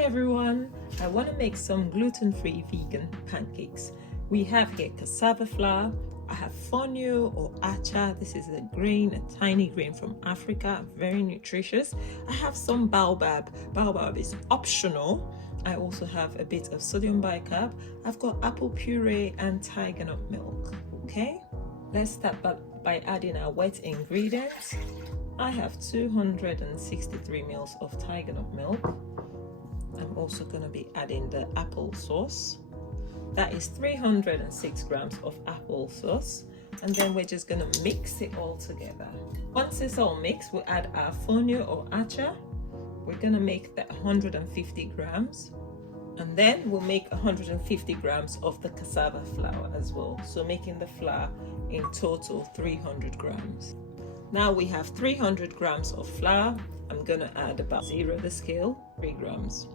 Hi everyone, I want to make some gluten-free vegan pancakes. We have here cassava flour, I have fonio or acha. This is a grain, a tiny grain from Africa, very nutritious. I have some baobab. Baobab is optional. I also have a bit of sodium bicarb. I've got apple puree and tigernut milk. Okay, let's start by adding our wet ingredients. I have 263 ml of tigernut milk. I'm also going to be adding the apple sauce. That is 306 grams of apple sauce, and then we're just going to mix it all together. Once it's all mixed, we'll add our fonio or acha. We're going to make that 150 grams, and then we'll make 150 grams of the cassava flour as well, so making the flour in total 300 grams. Now we have 300 grams of flour. I'm going to add about 0 the scale, 3 grams.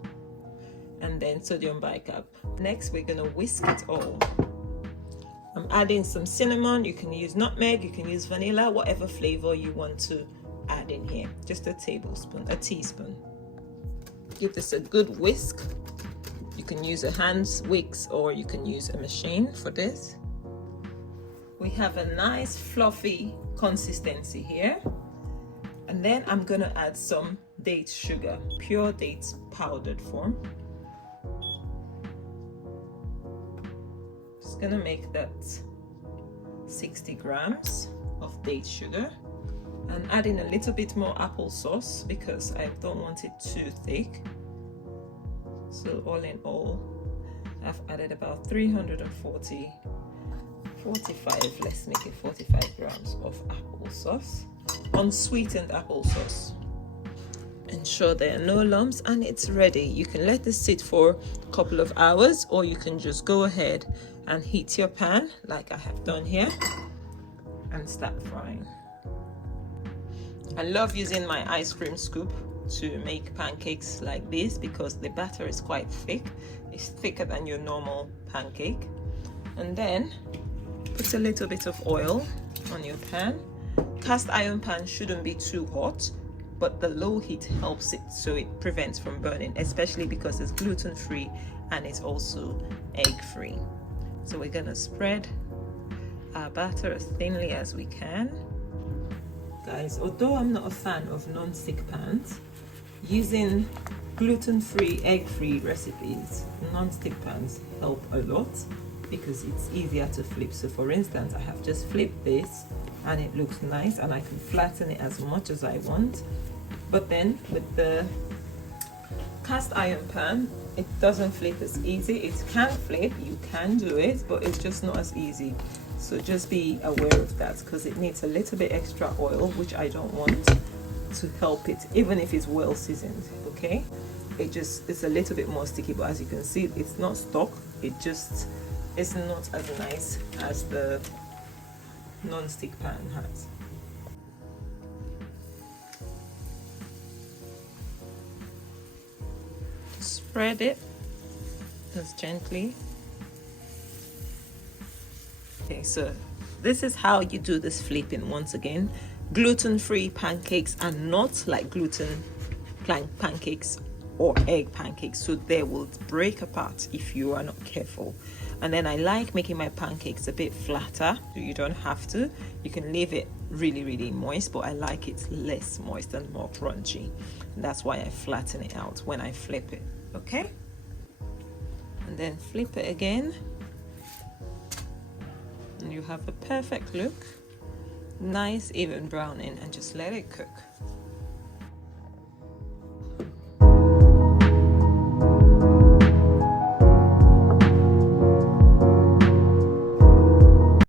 And then sodium bicarb. Next, we're going to whisk it all. I'm adding some cinnamon. You can use nutmeg, you can use vanilla, whatever flavor you want to add in here. Just a teaspoon. Give this a good whisk. You can use a hand whisk or you can use a machine for this. We have a nice fluffy consistency here. And then I'm going to add some date sugar, pure dates powdered form. Just gonna make that 60 grams of date sugar, and adding a little bit more applesauce because I don't want it too thick. So all in all, I've added about 45, let's make it 45 grams of applesauce, unsweetened applesauce. Ensure there are no lumps, and it's ready. You can let this sit for a couple of hours, or you can just go ahead and heat your pan like I have done here and start frying. I love using my ice cream scoop to make pancakes like this because the batter is quite thick. It's thicker than your normal pancake. And then put a little bit of oil on your pan. Cast iron pan shouldn't be too hot, but the low heat helps it so it prevents from burning, especially because it's gluten-free and it's also egg-free. So we're gonna spread our batter as thinly as we can. Guys, although I'm not a fan of non-stick pans, using gluten-free, egg-free recipes, non-stick pans help a lot because it's easier to flip. So for instance, I have just flipped this and it looks nice, and I can flatten it as much as I want. But then with the cast iron pan, it doesn't flip as easy. It can flip, you can do it, but it's just not as easy. So just be aware of that because it needs a little bit extra oil, which I don't want, to help it, even if it's well seasoned. Okay, it's a little bit more sticky, but as you can see, it's not stuck. It's not as nice as the non-stick pan has. Spread it just gently. Okay, so this is how you do this flipping. Once again, gluten-free pancakes are not like gluten pancakes or egg pancakes, so they will break apart if you are not careful. And then I like making my pancakes a bit flatter. You don't have to, you can leave it really moist, but I like it less moist and more crunchy, and that's why I flatten it out when I flip it. Okay, and then flip it again, and you have a perfect look, nice even browning, and just let it cook.